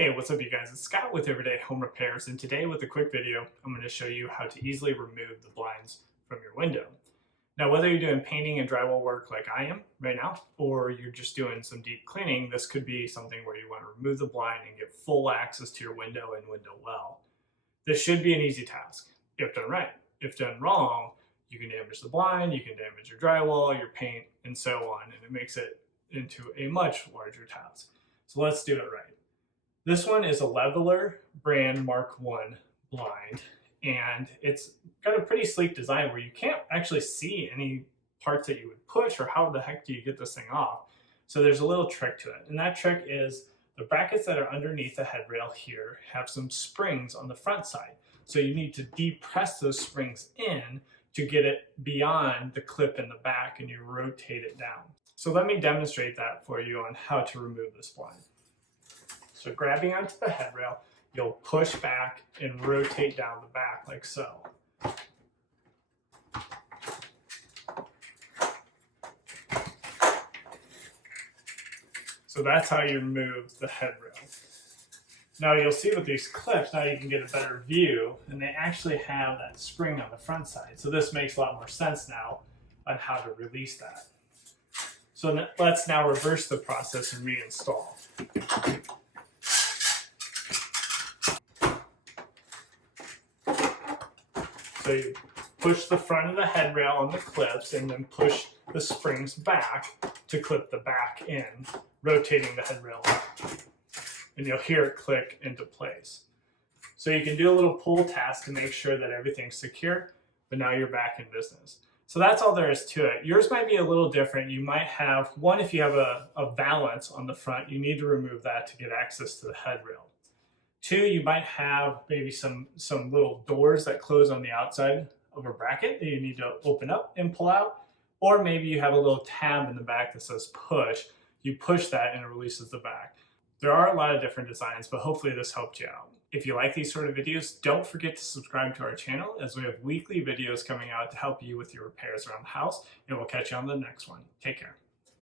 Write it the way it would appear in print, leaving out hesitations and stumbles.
Hey, what's up you guys? It's Scott with Everyday Home Repairs, and today with a quick video, I'm going to show you how to easily remove the blinds from your window. Now, whether you're doing painting and drywall work like I am right now, or you're just doing some deep cleaning, this could be something where you want to remove the blind and get full access to your window and window well. This should be an easy task, if done right. If done wrong, you can damage the blind, you can damage your drywall, your paint, and so on, and it makes it into a much larger task. So let's do it right. This one is a Levolor brand Mark 1 blind, and it's got a pretty sleek design where you can't actually see any parts that you would push or how the heck do you get this thing off. So there's a little trick to it, and that trick is the brackets that are underneath the headrail here have some springs on the front side. So you need to depress those springs in to get it beyond the clip in the back, and you rotate it down. So let me demonstrate that for you on how to remove this blind. So grabbing onto the headrail, you'll push back and rotate down the back like so. So that's how you remove the headrail. Now you'll see with these clips, now you can get a better view, and they actually have that spring on the front side. So this makes a lot more sense now on how to release that. So let's now reverse the process and reinstall. So you push the front of the headrail on the clips and then push the springs back to clip the back in, rotating the headrail up. And you'll hear it click into place. So you can do a little pull task to make sure that everything's secure, but now you're back in business. So that's all there is to it. Yours might be a little different. You might have, one, if you have a valance on the front, you need to remove that to get access to the headrail. Two, you might have maybe some little doors that close on the outside of a bracket that you need to open up and pull out. Or maybe you have a little tab in the back that says push. You push that and it releases the back. There are a lot of different designs, but hopefully this helped you out. If you like these sort of videos, don't forget to subscribe to our channel, as we have weekly videos coming out to help you with your repairs around the house, and we'll catch you on the next one. Take care.